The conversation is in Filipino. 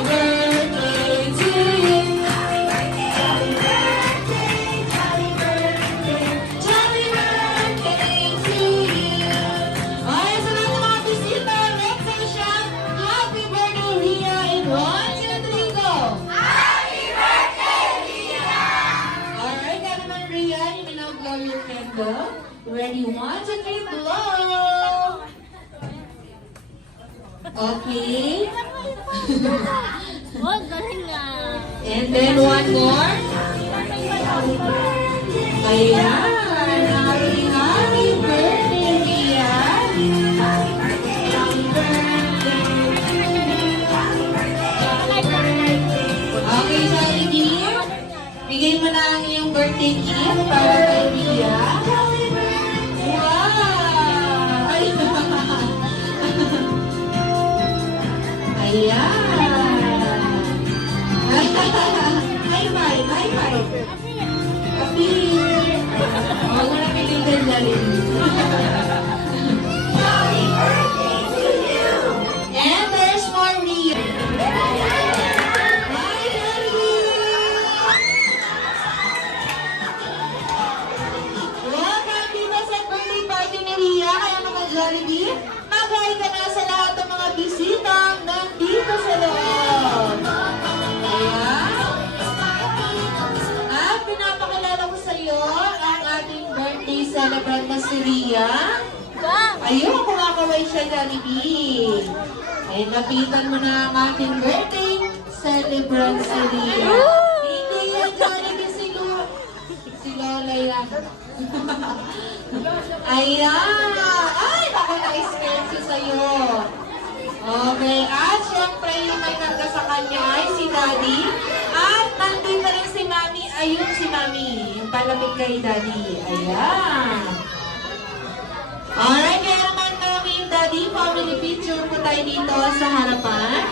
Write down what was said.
birthday to you. Jolly birthday to you. Okay, sa lahat ng mga bisita, let's say siya, happy birthday, Ria, in 1, 2, 3, go! Happy birthday, Ria! Alright, that naman, Ria, you may now blow your candle. Ready, 1, 2, 3, blow! Okay. Oh, galing nga. And then one more. Ayan. Happy, happy birthday, Ria. Okay, Jollibee. Bigay mo na ang iyong birthday gift para kay Ria. Wow! Ay, ayan. High five, high five. Appear. Huwag mo na pinigil na rin. And there's more Ria. Hi, Jollibee. Welcome dito sa birthday party ni Ria. Kaya mga Jollibee, mag-hi ka na sa lahat ng mga bisita nandito sa loob. Ayan. At pinapakilala ko sa iyo ang ating birthday celebrant na si Ria. Ayun, kumakaway siya, Jollibee. Ay, lapitan mo na ang ating birthday celebrant si Ria. Hindi yan, Jollibee, si Lola yan. Ayan. Ay, ako na-scare siya sa'yo. Okay, at syempre yung may karga sa kanya ay si Daddy. At nandito rin si Mami. Ayun si Mami, yung palamig kay Daddy. Ayan. Alright, kaya naman Mami and Daddy, family picture po tayo dito sa harapan.